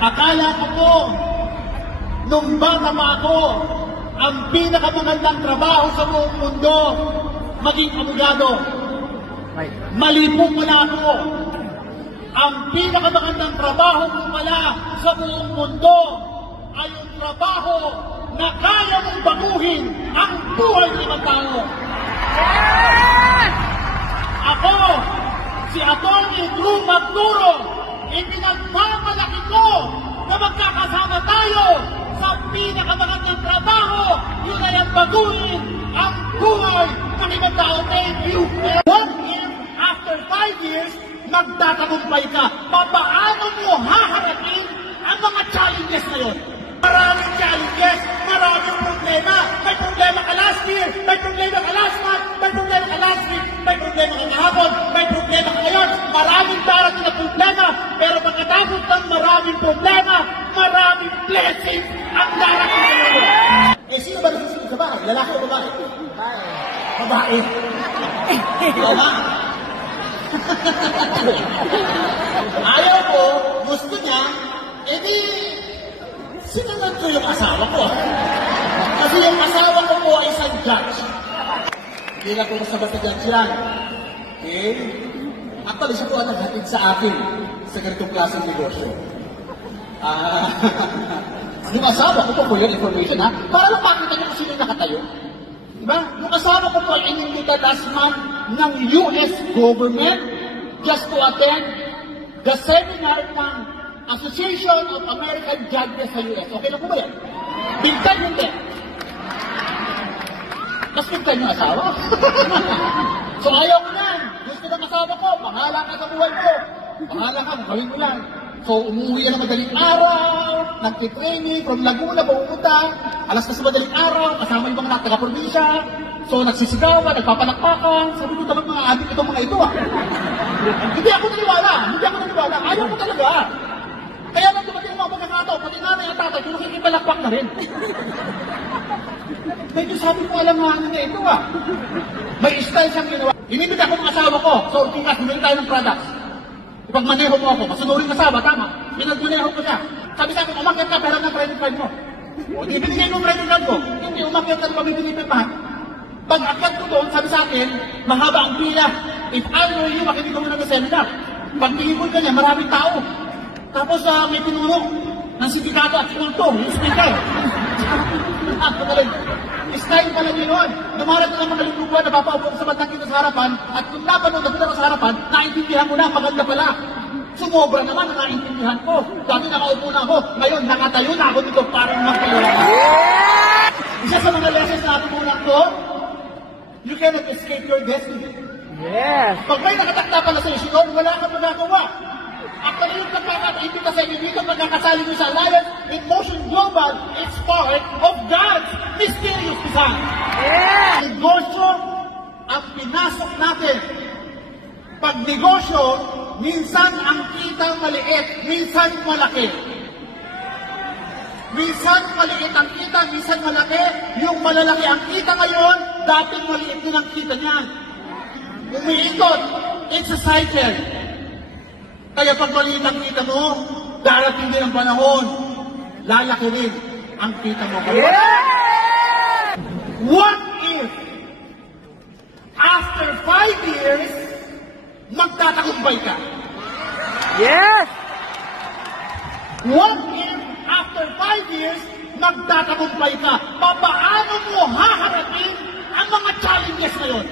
Akala ko po, nung bata pa ako, ang pinakamagandang trabaho sa buong mundo, maging abogado. Mali po pala ako. Ang pinakamagandang trabaho po pala sa buong mundo ay yung trabaho na kaya mong baguhin ang buhay ng ibang tao. Ako, si Atty. Drew Magduro, ipinagmamalaki ko na magkakasama tayo sa pinakamagandang trabaho, yun ay ang baguhin ang buhay ng ibang tao. Thank you. What if after 5 years, magtatagumpay ka? Paano mo haharapin ang mga challenges na yun? Maraming challenges, maraming problema. May problema ka last year, may problema ka last month, may problema ka last week, may problema ka kahapon, may problema ka ngayon. Maraming darating na problema, pero pagkatapos ng maraming problema, maraming blessings ang darating sa iyo. Sino ba nagsisigil sa bahay? Lalaki o babae? Babae. Tama. Ayaw ko, gusto niya, edi sinunod ko yung asawa ko. Kasi yung asawa ko po ay isang judge. Hindi na po basta judge yan. Okay? Actually, siya po ang naghatid sa akin sa ganitong klaseng negosyo. Yung asawa ko po yung information, ha? Para lang makita niyo kung sino yung nakatayo. Diba? Yung asawa ko po ay inimbita last month ng US government just to attend the seminar ng Association of American Judges sa US. Okay na po ba yan? Bigtan hindi. Mas bigtan yung asawa. So ayaw ko na. Gusto ng asawa ko, bahala ka sa buhay ko. Bahala ka, gawin mo lang. So umuwi ka na madaling araw, nagtitraining from Laguna, pupunta. Alas na sa madaling araw, kasama yung mga taga-probinsya. So nagsisigawan, nagpapalakpakan. Sabi ko talagang mga adik itong mga ito ah. Hindi ako naniwala. Ayaw ko talaga. Kaya lang dumating mga pagkakataon, pati nanay at tatay, kung nakikipalakpak na rin. Medyo sabi ko, alam nga na ito ah. May style siyang ginawa. Inibig ako ng asawa ko. So, tingkas, bumili tayo ng products. Ipagmaneho mo ako, masunurin asawa, tama. Pinagmaneho ko siya. Sabi sa akin, umakyat ka, pera ng credit card mo. O, di binigay mo ang credit card ko. Hindi, umakyat ka, pabibili pa. Pag akyat ko doon, sabi sa akin, mahaba ang pila. If I were you, makinig ko muna ng seminar. Pag tingin ka niya, maraming tao. Tapos may tinulong ng sindikato at sinulto, yung speaker. Style pala niyo noon. Dumarat na mga lingguan na papaupo sa bandang kita sa harapan at kung napanood ako sa harapan, naintindihan ko na, maganda pala. Sumobra naman, naintindihan ko. Dati nakaupo na ako, ngayon nakatayo na ako dito parang magtayo. Isa sa mga lessons na natutunan ko, you cannot escape your destiny. Yes. Pag may nakatakta pala sa isyon, wala kang magagawa. Actually, yung pagkakaimbita sa inyo dito, pagkakasali nyo sa Alliance in Motion Global, it's part of God's mysterious design. Yes. Negosyo ang pinasok natin. Pag negosyo, minsan ang kita maliit, minsan malaki. Minsan maliit ang kita, minsan malaki. Yung malalaki ang kita ngayon, dating maliit din ang kita niyan. Umiikot, it's a cycle. Kaya pag maliit ang kita mo, darating din ang panahon, lalaki rin ang kita mo. Yes! What if, after 5 years, magtatagumpay ka? Yes! What if, after 5 years, magtatagumpay ka? Paano mo haharapin ang mga challenges na yun?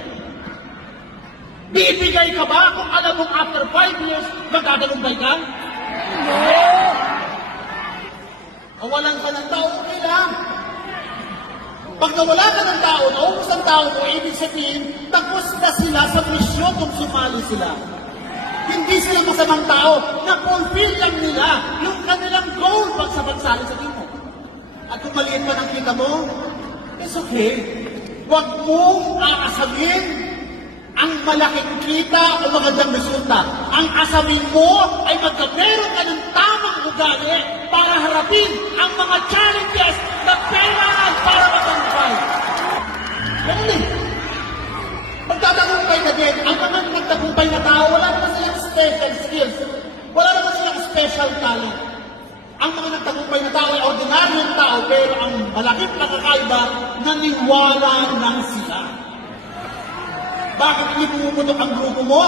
Bibigay ka ba kung alam mong after 5 years, magtatagumpay ka? No! Kawalan ka ng tao, okay lang. Pag nawala ka ng tao, naubos ang tao mo, ibig sabihin, tapos na sila sa misyon kung sumali sila. Hindi sila masamang tao, na-fulfill lang nila yung kanilang goal pag sa pagsali sa timo. At kung maliit pa ng kita mo, it's okay. Huwag mong aasamin ang malaking kita o magandang resulta. Ang asamin mo ay magkameron ka ng tamang ugali para harapin ang mga challenges na kailangan para matagumpay. Ganun eh. Magtatagumpay ka din. Ang mga nagtagumpay na tao, wala naman silang special skills. Wala naman silang special talent. Ang mga nagtagumpay na tao ay ordinaryong tao, pero ang malaking pagkakaiba, naniwala lang sila. Bakit hindi pumuputok ang grupo mo?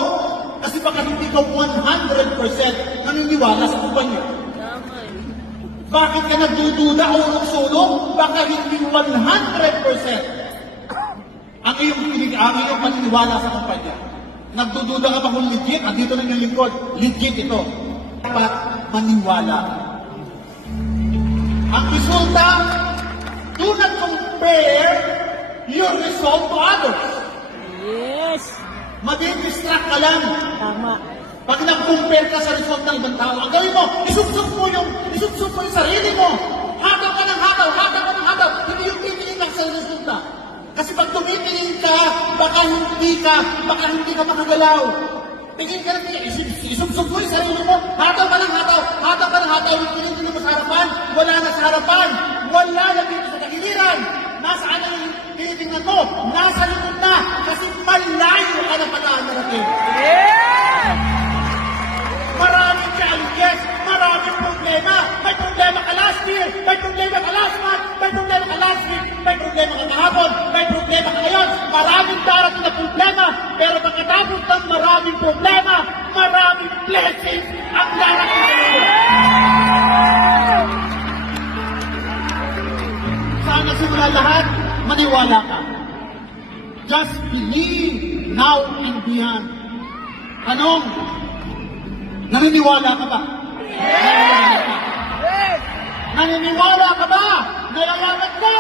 Kasi baka hindi ka 100% naniniwala sa kumpanya. Bakit ka nagdududa o sulong? Baka hindi 100% ang iyong paniniwala sa kumpanya. Nagdududa ka ba kung legit? Dito na yung lingkod. Legit ito. Dapat maniwala. Ang resulta, do not compare your result to others. Yes. Madi-distract ka lang. Tama. Pag nag-compare ka sa result ng ibang tao, ang gawin mo, isuksok mo yung sarili mo. Hataw ka ng hataw, hataw ka ng hataw. Hindi yung titingin lang sa resulta. Kasi pag tumitingin ka, baka hindi ka makagalaw. Tingin ka lang, isuksok mo yung sarili mo. Hataw ka ng hataw, hataw ka ng hataw. Yung tinitingin mo sa harapan, wala na sa harapan. Wala na dito sa tagiliran. Nasaan ang tinitingnan mo? Nasa likod na. Kasi malayo ka na pala ang narating. Yes. Maraming challenges, maraming problema. May problema ka last year, may problema ka last month, may problema ka last week, may problema ka kahapon, may problema ka ngayon. Maraming darating na problema, pero pagkatapos ng maraming problema, maraming blessings ang darating sa iyo. Sana simula lahat, maniwala ka. Just believe now and beyond. Anong? Naniniwala ka ba? Naniniwala ka? Naniniwala ka ba? Nalayaman ka!